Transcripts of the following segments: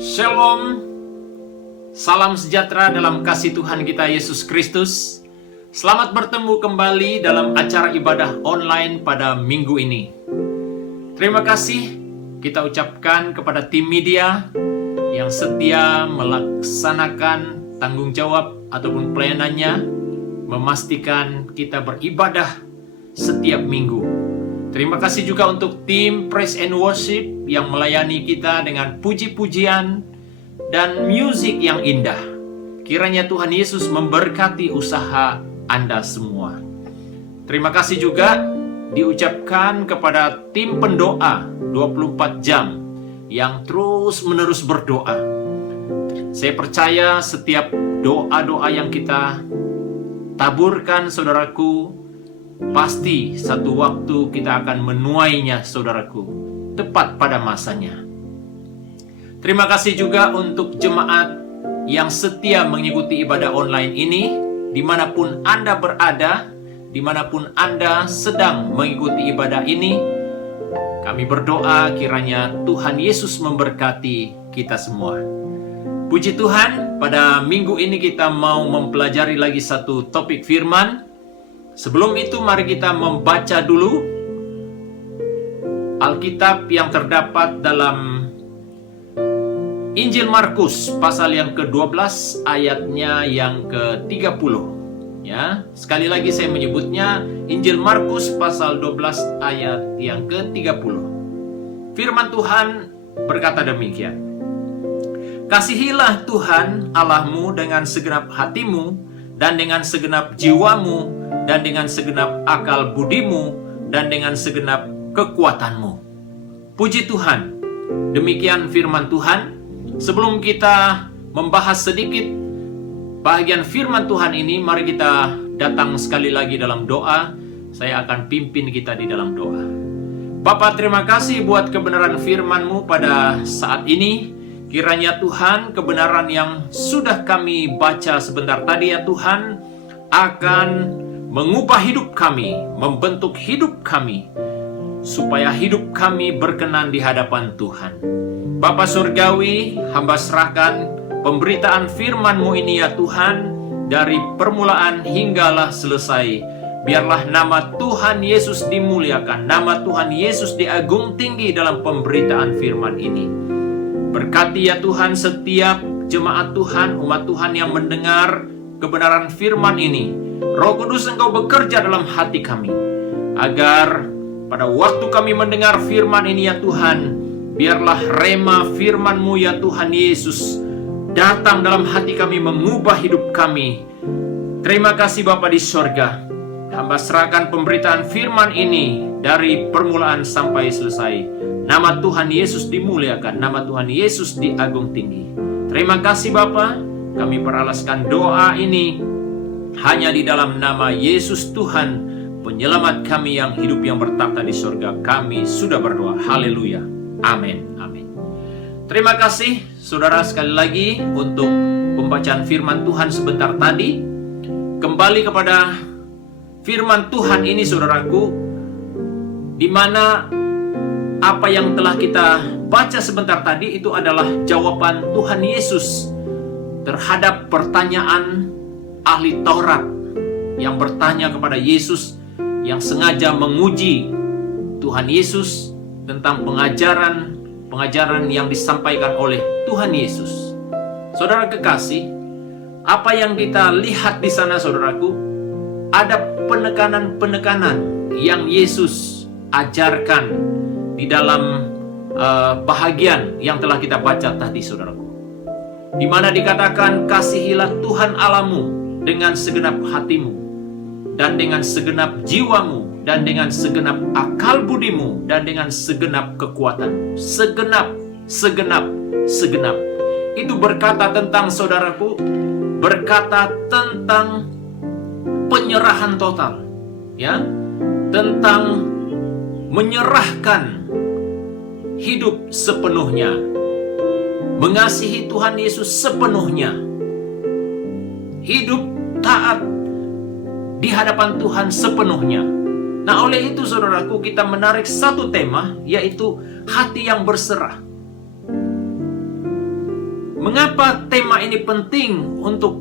Shalom, salam sejahtera dalam kasih Tuhan kita Yesus Kristus. Selamat bertemu kembali dalam acara ibadah online pada minggu ini. Terima kasih kita ucapkan kepada tim media yang setia melaksanakan tanggung jawab ataupun pelayanannya, memastikan kita beribadah setiap minggu. Terima kasih juga untuk tim Praise and Worship yang melayani kita dengan puji-pujian dan musik yang indah. Kiranya Tuhan Yesus memberkati usaha Anda semua. Terima kasih juga diucapkan kepada tim pendoa 24 jam yang terus-menerus berdoa. Saya percaya setiap doa-doa yang kita taburkan, saudaraku, pasti satu waktu kita akan menuainya, saudaraku, tepat pada masanya. Terima kasih juga untuk jemaat yang setia mengikuti ibadah online ini, dimanapun Anda berada, dimanapun Anda sedang mengikuti ibadah ini. Kami berdoa kiranya Tuhan Yesus memberkati kita semua. Puji Tuhan, pada minggu ini kita mau mempelajari lagi satu topik firman. Sebelum itu mari kita membaca dulu Alkitab yang terdapat dalam Injil Markus pasal yang ke-12 ayatnya yang ke-30. Ya, sekali lagi saya menyebutnya Injil Markus pasal 12 ayat yang ke-30. Firman Tuhan berkata demikian. Kasihilah Tuhan Allahmu dengan segenap hatimu dan dengan segenap jiwamu dan dengan segenap akal budimu dan dengan segenap kekuatanmu. Puji Tuhan. Demikian firman Tuhan. Sebelum kita membahas sedikit bagian firman Tuhan ini, mari kita datang sekali lagi dalam doa. Saya akan pimpin kita di dalam doa. Bapa, terima kasih buat kebenaran firman-Mu pada saat ini. Kiranya Tuhan, kebenaran yang sudah kami baca sebentar tadi ya Tuhan, akan mengubah hidup kami, membentuk hidup kami, supaya hidup kami berkenan di hadapan Tuhan. Bapa Surgawi, hamba serahkan pemberitaan firman-Mu ini ya Tuhan, dari permulaan hinggalah selesai. Biarlah nama Tuhan Yesus dimuliakan, nama Tuhan Yesus diagung tinggi dalam pemberitaan firman ini. Berkati ya Tuhan setiap jemaat Tuhan, umat Tuhan yang mendengar kebenaran firman ini. Roh Kudus, Engkau bekerja dalam hati kami, agar pada waktu kami mendengar firman ini ya Tuhan, biarlah rema firman-Mu ya Tuhan Yesus datang dalam hati kami, mengubah hidup kami. Terima kasih Bapa di sorga. Hamba serahkan pemberitaan firman ini dari permulaan sampai selesai. Nama Tuhan Yesus dimuliakan, nama Tuhan Yesus diagung tinggi. Terima kasih Bapa, kami peralaskan doa ini hanya di dalam nama Yesus Tuhan, penyelamat kami yang hidup yang bertakhta di surga. Kami sudah berdoa. Haleluya. Amin. Amin. Terima kasih saudara sekali lagi untuk pembacaan firman Tuhan sebentar tadi. Kembali kepada firman Tuhan ini saudaraku, di mana apa yang telah kita baca sebentar tadi itu adalah jawaban Tuhan Yesus terhadap pertanyaan ahli Taurat yang bertanya kepada Yesus, yang sengaja menguji Tuhan Yesus tentang pengajaran yang disampaikan oleh Tuhan Yesus. Saudara kekasih, apa yang kita lihat di sana saudaraku, ada penekanan-penekanan yang Yesus ajarkan di dalam bahagian yang telah kita baca tadi saudaraku, di mana dikatakan kasihilah Tuhan Allahmu dengan segenap hatimu dan dengan segenap jiwamu dan dengan segenap akal budimu dan dengan segenap kekuatan. Segenap itu berkata tentang saudaraku, berkata tentang penyerahan total, ya, tentang menyerahkan hidup sepenuhnya, mengasihi Tuhan Yesus sepenuhnya, hidup taat di hadapan Tuhan sepenuhnya. Nah, oleh itu saudaraku, kita menarik satu tema, yaitu hati yang berserah. Mengapa tema ini penting untuk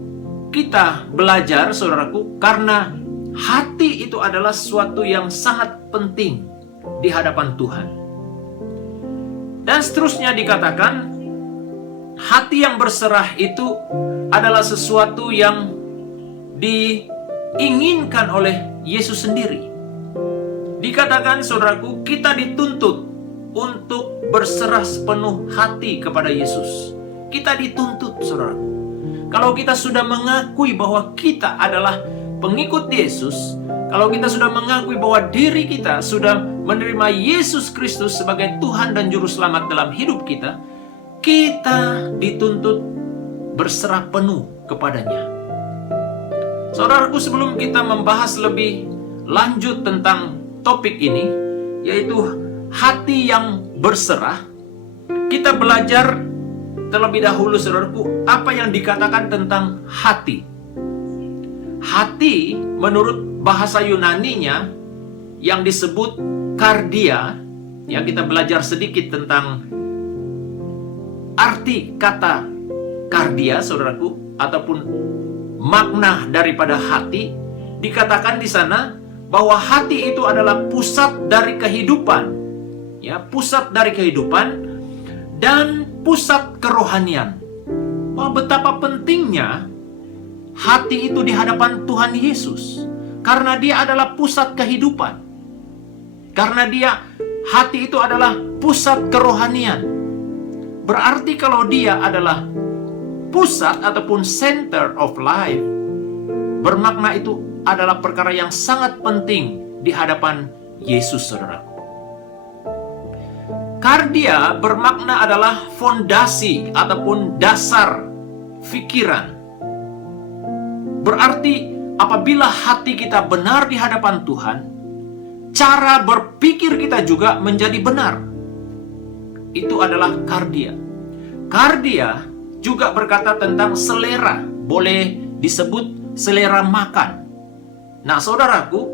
kita belajar, saudaraku? Karena hati itu adalah sesuatu yang sangat penting di hadapan Tuhan. Dan seterusnya dikatakan, hati yang berserah itu adalah sesuatu yang diinginkan oleh Yesus sendiri. Dikatakan, saudaraku, kita dituntut untuk berserah sepenuh hati kepada Yesus. Kita dituntut, saudaraku. Kalau kita sudah mengakui bahwa kita adalah pengikut Yesus, kalau kita sudah mengakui bahwa diri kita sudah menerima Yesus Kristus sebagai Tuhan dan Juru Selamat dalam hidup kita, kita dituntut berserah penuh kepadanya. Saudaraku, sebelum kita membahas lebih lanjut tentang topik ini, yaitu hati yang berserah, kita belajar terlebih dahulu, saudaraku, apa yang dikatakan tentang hati. Hati menurut bahasa Yunaninya yang disebut kardia, ya, kita belajar sedikit tentang arti kata kardia, saudaraku, ataupun makna daripada hati. Dikatakan di sana bahwa hati itu adalah pusat dari kehidupan, ya, pusat dari kehidupan dan pusat kerohanian. Wah, betapa pentingnya hati itu di hadapan Tuhan Yesus, karena dia adalah pusat kehidupan. Karena hati itu adalah pusat kerohanian. Berarti kalau dia adalah pusat ataupun center of life, bermakna itu adalah perkara yang sangat penting di hadapan Yesus, saudaraku. Kardia bermakna adalah fondasi ataupun dasar pikiran. Berarti apabila hati kita benar di hadapan Tuhan, cara berpikir kita juga menjadi benar. Itu adalah kardia. Kardia juga berkata tentang selera, boleh disebut selera makan. Nah, saudaraku,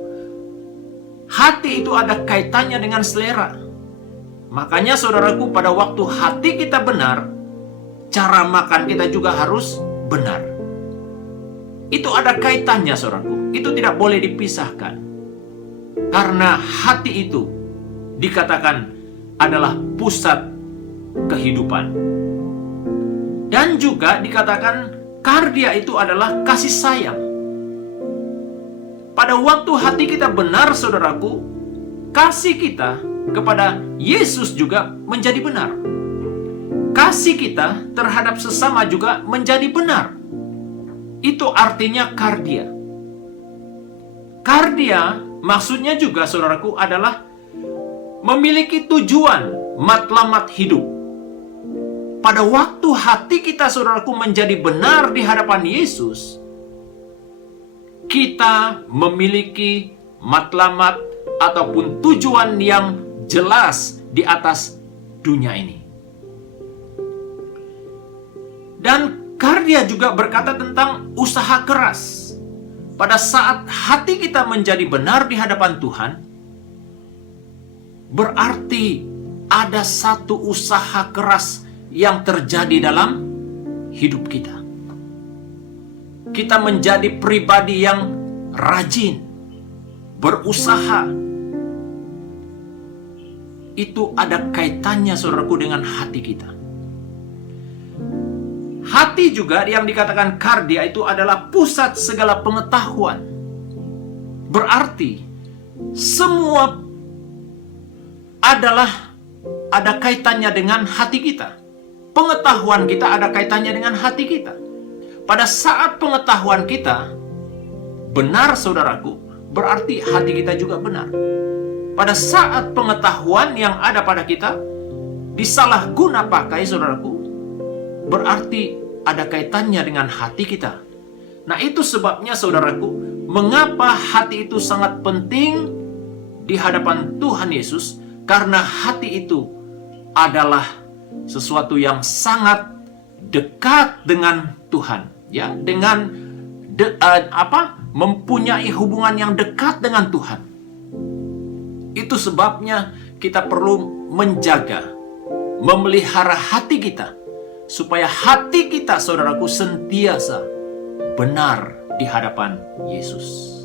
hati itu ada kaitannya dengan selera. Makanya, saudaraku, pada waktu hati kita benar, cara makan kita juga harus benar. Itu ada kaitannya, saudaraku. Itu tidak boleh dipisahkan. Karena hati itu dikatakan adalah pusat kehidupan. Dan juga dikatakan kardia itu adalah kasih sayang. Pada waktu hati kita benar, saudaraku, kasih kita kepada Yesus juga menjadi benar. Kasih kita terhadap sesama juga menjadi benar. Itu artinya kardia. Kardia maksudnya juga, saudaraku, adalah memiliki tujuan matlamat hidup. Pada waktu hati kita, saudaraku, menjadi benar di hadapan Yesus, kita memiliki matlamat ataupun tujuan yang jelas di atas dunia ini. Dan kardia juga berkata tentang usaha keras. Pada saat hati kita menjadi benar di hadapan Tuhan, berarti ada satu usaha keras yang terjadi dalam hidup kita. Kita menjadi pribadi yang rajin, berusaha. Itu ada kaitannya, saudaraku, dengan hati kita. Hati juga yang dikatakan kardia itu adalah pusat segala pengetahuan. Berarti semua ada kaitannya dengan hati kita. Pengetahuan kita ada kaitannya dengan hati kita. Pada saat pengetahuan kita benar, saudaraku, berarti hati kita juga benar. Pada saat pengetahuan yang ada pada kita disalahguna pakai, saudaraku, berarti ada kaitannya dengan hati kita. Nah, itu sebabnya, saudaraku, mengapa hati itu sangat penting di hadapan Tuhan Yesus, karena hati itu adalah sesuatu yang sangat dekat dengan Tuhan, ya, dengan mempunyai hubungan yang dekat dengan Tuhan. Itu sebabnya kita perlu menjaga, memelihara hati kita, supaya hati kita, saudaraku, sentiasa benar di hadapan Yesus.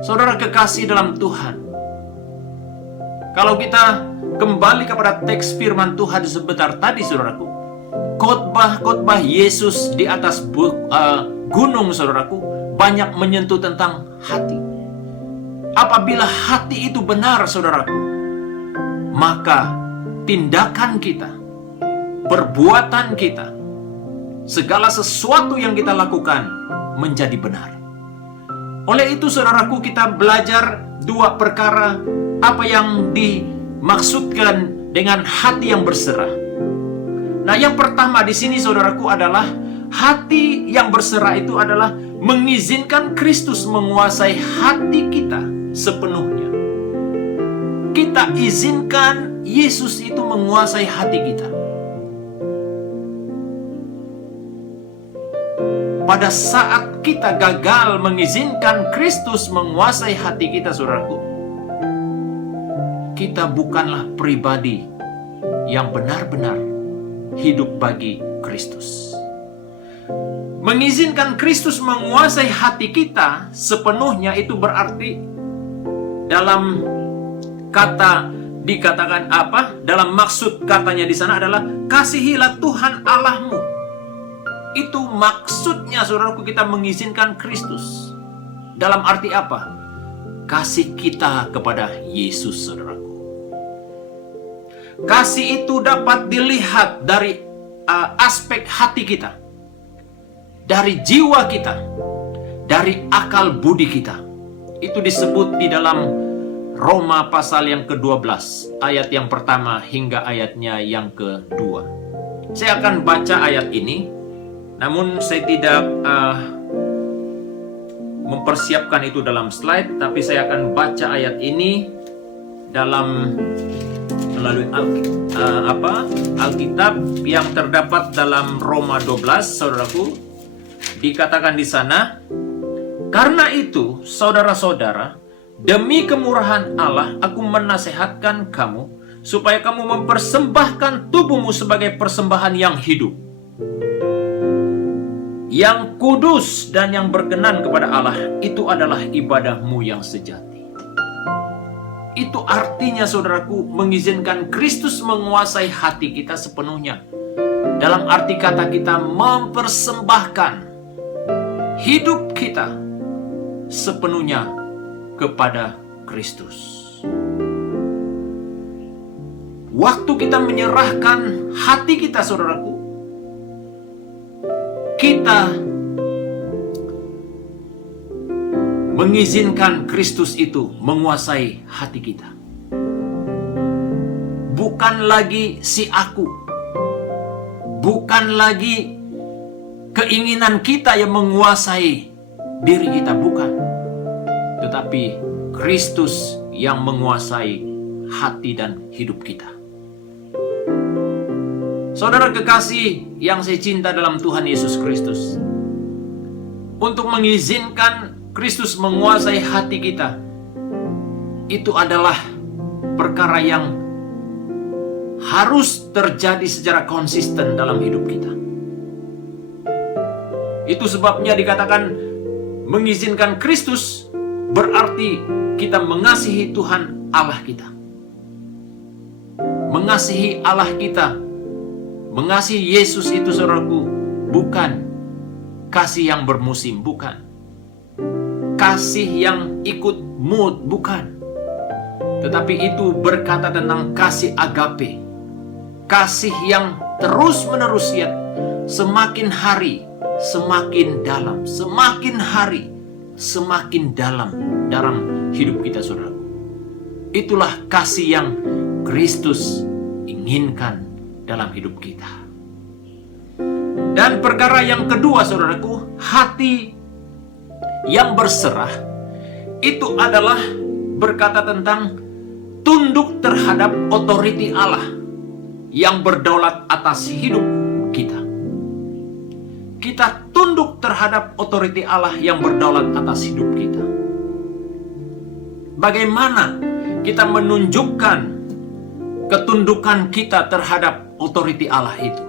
Saudara kekasih dalam Tuhan, kalau kita kembali kepada teks firman Tuhan sebentar tadi, saudaraku, khotbah Yesus di atas gunung, saudaraku, banyak menyentuh tentang hati. Apabila hati itu benar, saudaraku, maka tindakan kita, perbuatan kita, segala sesuatu yang kita lakukan menjadi benar. Oleh itu, saudaraku, kita belajar dua perkara apa yang dimaksudkan dengan hati yang berserah. Nah, yang pertama di sini, saudaraku, adalah hati yang berserah itu adalah mengizinkan Kristus menguasai hati kita sepenuhnya. Kita izinkan Yesus itu menguasai hati kita. Pada saat kita gagal mengizinkan Kristus menguasai hati kita, saudaraku, kita bukanlah pribadi yang benar-benar hidup bagi Kristus. Mengizinkan Kristus menguasai hati kita sepenuhnya itu berarti dalam kata dikatakan apa? Dalam maksud katanya di sana adalah kasihilah Tuhan Allahmu. Itu maksudnya, saudaraku, kita mengizinkan Kristus. Dalam arti apa? Kasih kita kepada Yesus, saudaraku. Kasih itu dapat dilihat dari aspek hati kita, dari jiwa kita, dari akal budi kita. Itu disebut di dalam Roma pasal yang ke-12, ayat yang pertama hingga ayatnya yang kedua. Saya akan baca ayat ini. Namun saya tidak mempersiapkan itu dalam slide, tapi saya akan baca ayat ini melalui Alkitab yang terdapat dalam Roma 12, saudaraku. Dikatakan di sana, karena itu, saudara-saudara, demi kemurahan Allah, aku menasehatkan kamu supaya kamu mempersembahkan tubuhmu sebagai persembahan yang hidup, yang kudus dan yang berkenan kepada Allah. Itu adalah ibadahmu yang sejati. Itu artinya, saudaraku, mengizinkan Kristus menguasai hati kita sepenuhnya. Dalam arti kata kita mempersembahkan hidup kita sepenuhnya kepada Kristus. Waktu kita menyerahkan hati kita, saudaraku, kita mengizinkan Kristus itu menguasai hati kita. Bukan lagi si aku, bukan lagi keinginan kita yang menguasai diri kita, bukan. Tetapi Kristus yang menguasai hati dan hidup kita. Saudara kekasih yang saya cinta dalam Tuhan Yesus Kristus, untuk mengizinkan Kristus menguasai hati kita, itu adalah perkara yang harus terjadi secara konsisten dalam hidup kita. Itu sebabnya dikatakan mengizinkan Kristus berarti kita mengasihi Tuhan Allah kita. Mengasihi Allah kita, mengasihi Yesus itu, saudaraku, bukan kasih yang bermusim, bukan. Kasih yang ikut mood, bukan. Tetapi itu berkata tentang kasih agape. Kasih yang terus-menerus, ya, semakin hari semakin dalam, semakin hari semakin dalam hidup kita, saudara. Itulah kasih yang Kristus inginkan dalam hidup kita. Dan perkara yang kedua, saudaraku, hati yang berserah itu adalah berkata tentang tunduk terhadap otoriti Allah yang berdaulat atas hidup kita. Kita tunduk terhadap otoriti Allah yang berdaulat atas hidup kita. Bagaimana kita menunjukkan ketundukan kita terhadap otoriti Allah itu?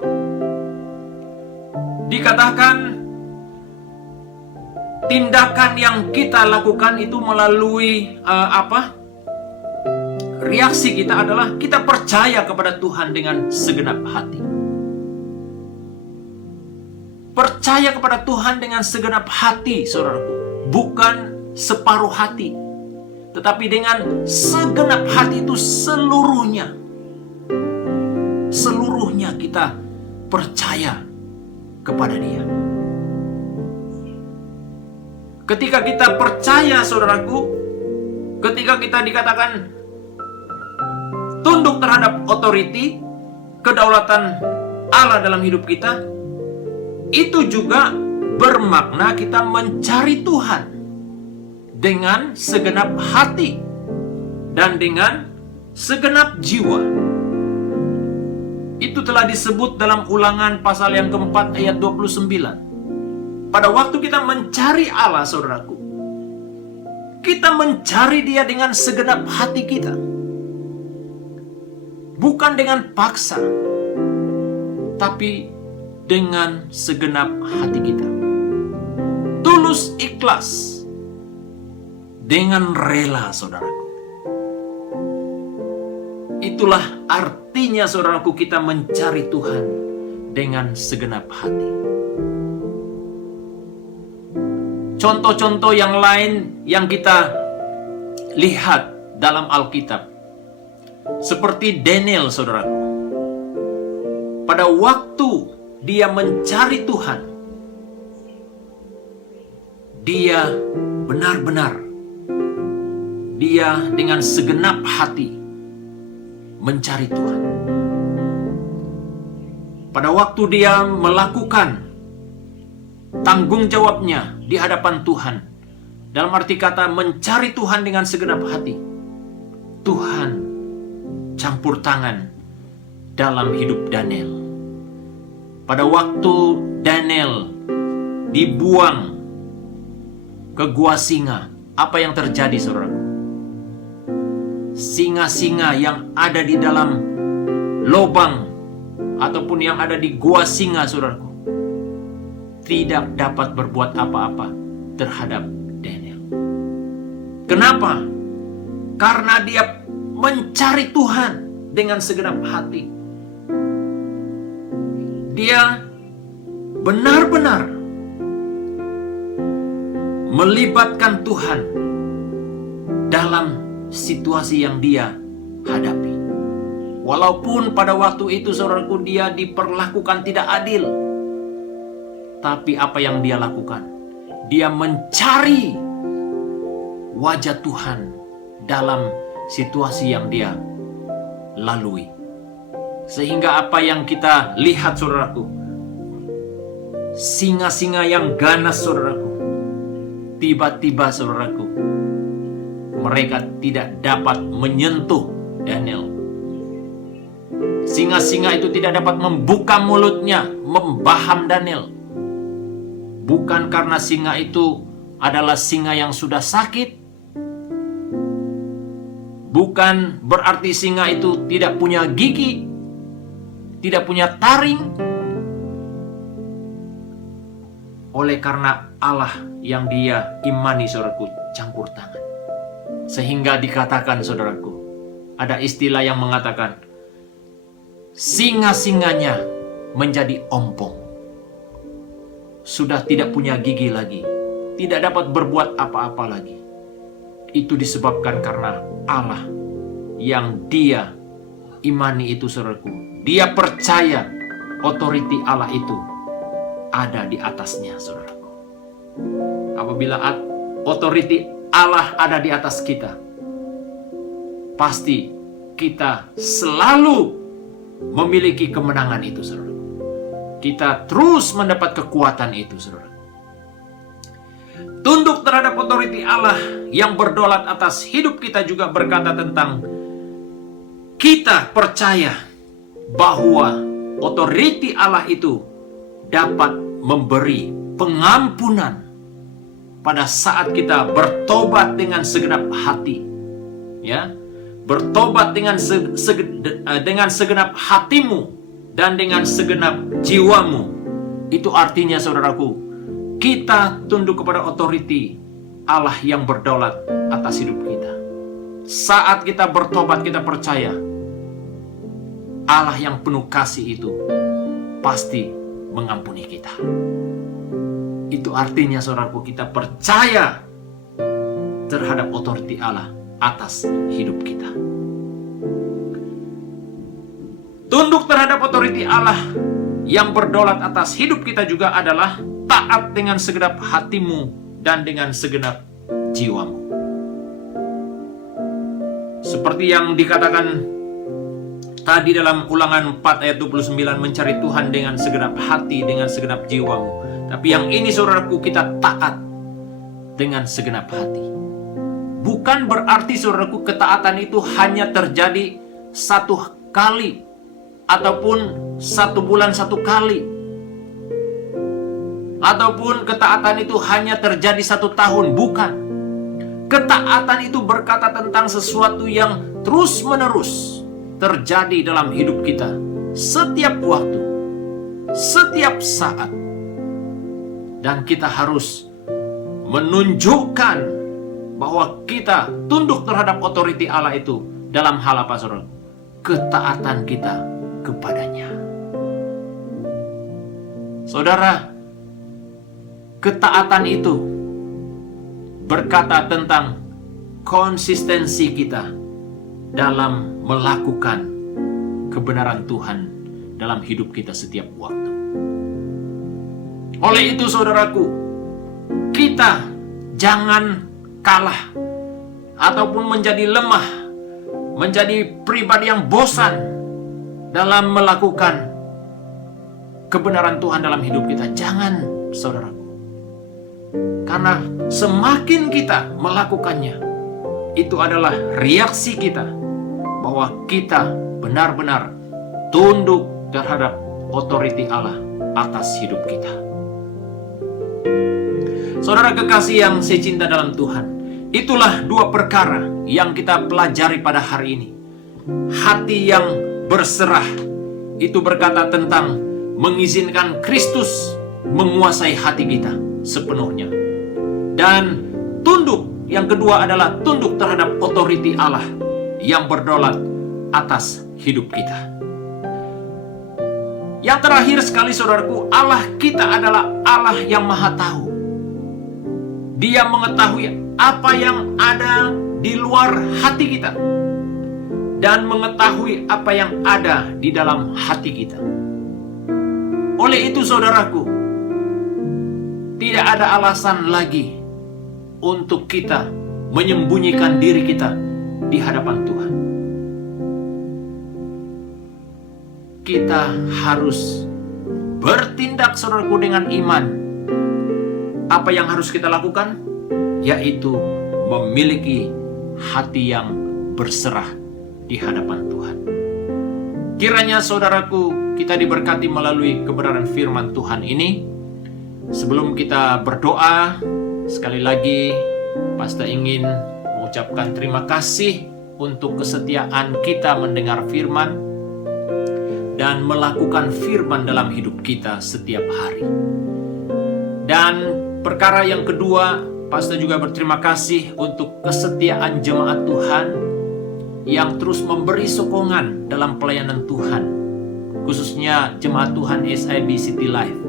dikatakan tindakan yang kita lakukan itu melalui reaksi kita adalah kita percaya kepada Tuhan dengan segenap hati. Percaya kepada Tuhan dengan segenap hati, saudaraku. Bukan separuh hati, tetapi dengan segenap hati itu seluruhnya. Seluruhnya kita percaya kepada Dia. Ketika kita percaya, saudaraku, ketika kita dikatakan tunduk terhadap otoriti, kedaulatan Allah dalam hidup kita, itu juga bermakna kita mencari Tuhan dengan segenap hati dan dengan segenap jiwa. Itu telah disebut dalam Ulangan pasal yang keempat ayat 29. Pada waktu kita mencari Allah, saudaraku, kita mencari Dia dengan segenap hati kita. Bukan dengan paksa, tapi dengan segenap hati kita. Tulus ikhlas, dengan rela, saudaraku. Itulah artinya, saudaraku, kita mencari Tuhan dengan segenap hati. Contoh-contoh yang lain yang kita lihat dalam Alkitab, seperti Daniel, saudaraku. Pada waktu dia mencari Tuhan, dia benar-benar, dia dengan segenap hati mencari Tuhan. Pada waktu dia melakukan tanggung jawabnya di hadapan Tuhan, dalam arti kata mencari Tuhan dengan segenap hati, Tuhan campur tangan dalam hidup Daniel. Pada waktu Daniel dibuang ke gua singa, apa yang terjadi, saudara? Singa-singa yang ada di dalam lubang ataupun yang ada di gua singa, saudaraku, tidak dapat berbuat apa-apa terhadap Daniel. Kenapa? Karena dia mencari Tuhan dengan segenap hati. Dia benar-benar melibatkan Tuhan dalam situasi yang dia hadapi. Walaupun pada waktu itu, saudaraku, dia diperlakukan tidak adil, tapi apa yang dia lakukan? Dia mencari wajah Tuhan dalam situasi yang dia lalui. Sehingga apa yang kita lihat, saudaraku, singa-singa yang ganas, saudaraku, tiba-tiba, saudaraku, mereka tidak dapat menyentuh Daniel. Singa-singa itu tidak dapat membuka mulutnya, membaham Daniel. Bukan karena singa itu adalah singa yang sudah sakit. Bukan berarti singa itu tidak punya gigi, tidak punya taring. Oleh karena Allah yang dia imani, saudaraku, campur tangan. Sehingga dikatakan, saudaraku, ada istilah yang mengatakan singa-singanya menjadi ompong. Sudah tidak punya gigi lagi, tidak dapat berbuat apa-apa lagi. Itu disebabkan karena Allah yang dia imani itu, saudaraku. Dia percaya otoriti Allah itu ada di atasnya, saudaraku. Apabila otoriti Allah ada di atas kita, pasti kita selalu memiliki kemenangan itu, saudaraku. Kita terus mendapat kekuatan itu, saudaraku. Tunduk terhadap otoriti Allah yang berdaulat atas hidup kita juga berkata tentang kita percaya bahwa otoriti Allah itu dapat memberi pengampunan pada saat kita bertobat dengan segenap hati, ya, bertobat dengan segenap hatimu dan dengan segenap jiwamu, Itu artinya saudaraku, kita tunduk kepada otoriti Allah yang berdaulat atas hidup kita. Saat kita bertobat, kita percaya Allah yang penuh kasih itu pasti mengampuni kita. Itu artinya saudaraku, kita percaya terhadap otoriti Allah atas hidup kita. Tunduk terhadap otoriti Allah yang berdaulat atas hidup kita juga adalah taat dengan segenap hatimu dan dengan segenap jiwamu. Seperti yang dikatakan tadi dalam Ulangan 4 ayat 29, mencari Tuhan dengan segenap hati, dengan segenap jiwamu. Tapi yang ini saudaraku, kita taat dengan segenap hati. Bukan berarti saudaraku ketaatan itu hanya terjadi satu kali ataupun 1 bulan 1 kali, ataupun ketaatan itu hanya terjadi 1 tahun. Bukan. Ketaatan itu berkata tentang sesuatu yang terus-menerus terjadi dalam hidup kita, setiap waktu, setiap saat. Dan kita harus menunjukkan bahwa kita tunduk terhadap otoriti Allah itu dalam hal apa, saudara? Ketaatan kita kepadanya. Saudara, ketaatan itu berkata tentang konsistensi kita dalam melakukan kebenaran Tuhan dalam hidup kita setiap waktu. Oleh itu saudaraku, kita jangan kalah ataupun menjadi lemah, menjadi pribadi yang bosan dalam melakukan kebenaran Tuhan dalam hidup kita. Jangan, saudaraku. Karena semakin kita melakukannya, itu adalah reaksi kita bahwa kita benar-benar tunduk terhadap otoriti Allah atas hidup kita. Saudara kekasih yang saya cinta dalam Tuhan, itulah 2 perkara yang kita pelajari pada hari ini. Hati yang berserah itu berkata tentang mengizinkan Kristus menguasai hati kita sepenuhnya. Dan tunduk yang kedua adalah tunduk terhadap otoriti Allah yang berdaulat atas hidup kita. Yang terakhir sekali saudaraku, Allah kita adalah Allah yang maha tahu. Dia mengetahui apa yang ada di luar hati kita dan mengetahui apa yang ada di dalam hati kita. Oleh itu saudaraku, tidak ada alasan lagi untuk kita menyembunyikan diri kita di hadapan Tuhan. Kita harus bertindak saudaraku dengan iman. Apa yang harus kita lakukan? Yaitu memiliki hati yang berserah di hadapan Tuhan. Kiranya saudaraku, kita diberkati melalui kebenaran firman Tuhan ini. Sebelum kita berdoa, sekali lagi Pastor ingin mengucapkan terima kasih untuk kesetiaan kita mendengar firman dan melakukan firman dalam hidup kita setiap hari. Dan perkara yang kedua, Pastor juga berterima kasih untuk kesetiaan jemaat Tuhan yang terus memberi sokongan dalam pelayanan Tuhan, khususnya jemaat Tuhan SIB City Life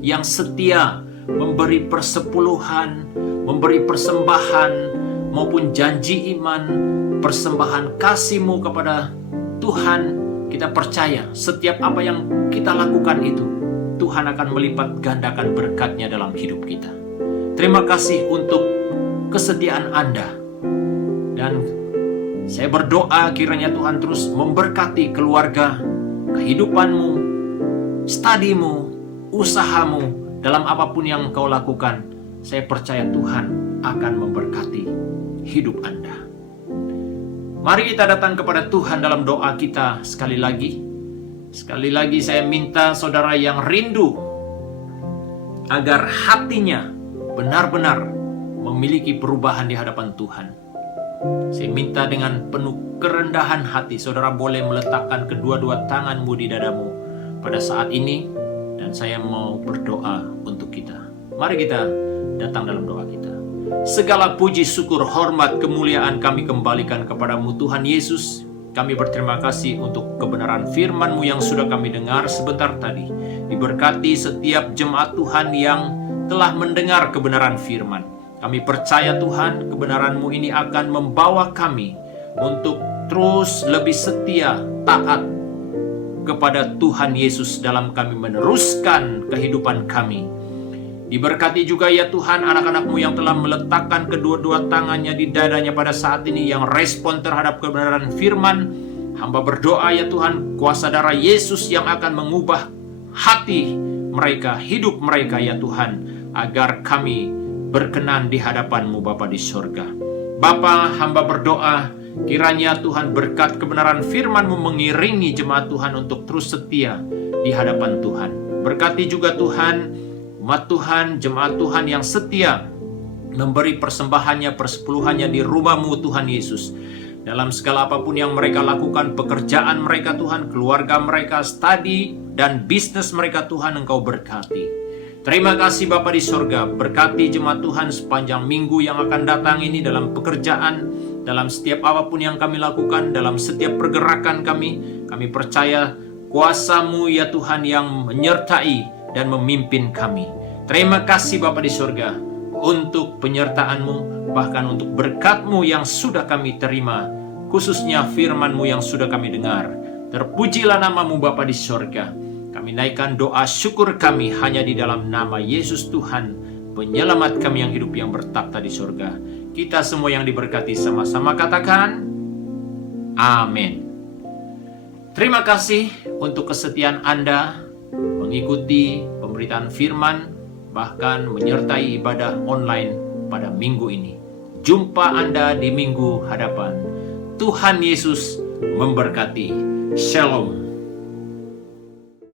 yang setia memberi persepuluhan, memberi persembahan maupun janji iman, persembahan kasih-Mu kepada Tuhan. Kita percaya setiap apa yang kita lakukan itu, Tuhan akan melipat gandakan berkat-Nya dalam hidup kita. Terima kasih untuk kesetiaan Anda. Dan saya berdoa kiranya Tuhan terus memberkati keluarga, kehidupanmu, studimu, usahamu, dalam apapun yang kau lakukan. Saya percaya Tuhan akan memberkati hidup Anda. Mari kita datang kepada Tuhan dalam doa kita sekali lagi. Sekali lagi saya minta saudara yang rindu agar hatinya benar-benar memiliki perubahan di hadapan Tuhan. Saya minta dengan penuh kerendahan hati, saudara boleh meletakkan kedua-dua tanganmu di dadamu pada saat ini. Dan saya mau berdoa untuk kita. Mari kita datang dalam doa kita. Segala puji, syukur, hormat, kemuliaan kami kembalikan kepadamu Tuhan Yesus. Kami berterima kasih untuk kebenaran firman-Mu yang sudah kami dengar sebentar tadi. Diberkati setiap jemaat Tuhan yang telah mendengar kebenaran firman. Kami percaya Tuhan, kebenaran-Mu ini akan membawa kami untuk terus lebih setia, taat kepada Tuhan Yesus dalam kami meneruskan kehidupan kami. Diberkati juga ya Tuhan anak-anak-Mu yang telah meletakkan kedua-dua tangannya di dadanya pada saat ini, yang respon terhadap kebenaran firman. Hamba berdoa ya Tuhan, kuasa darah Yesus yang akan mengubah hati mereka, hidup mereka ya Tuhan, agar kami berkenan di hadapan-Mu Bapa di sorga. Bapa, hamba berdoa, kiranya Tuhan berkat kebenaran firman-Mu mengiringi jemaat Tuhan untuk terus setia di hadapan Tuhan. Berkati juga Tuhan umat Tuhan, jemaat Tuhan yang setia memberi persembahannya, persepuluhannya di rumah-Mu Tuhan Yesus. Dalam segala apapun yang mereka lakukan, pekerjaan mereka Tuhan, keluarga mereka, studi dan bisnis mereka Tuhan, Engkau berkati. Terima kasih Bapa di sorga, berkati jemaat Tuhan sepanjang minggu yang akan datang ini dalam pekerjaan, dalam setiap apapun yang kami lakukan, dalam setiap pergerakan kami. Kami percaya kuasa-Mu ya Tuhan yang menyertai dan memimpin kami. Terima kasih Bapa di sorga untuk penyertaan-Mu, bahkan untuk berkat-Mu yang sudah kami terima, khususnya firman-Mu yang sudah kami dengar. Terpujilah nama-Mu Bapa di sorga. Kami naikkan doa syukur kami hanya di dalam nama Yesus Tuhan, penyelamat kami yang hidup yang bertakhta di sorga. Kita semua yang diberkati sama-sama katakan amin. Terima kasih untuk kesetiaan Anda mengikuti pemberitaan firman, bahkan menyertai ibadah online pada minggu ini. Jumpa Anda di minggu hadapan. Tuhan Yesus memberkati. Shalom.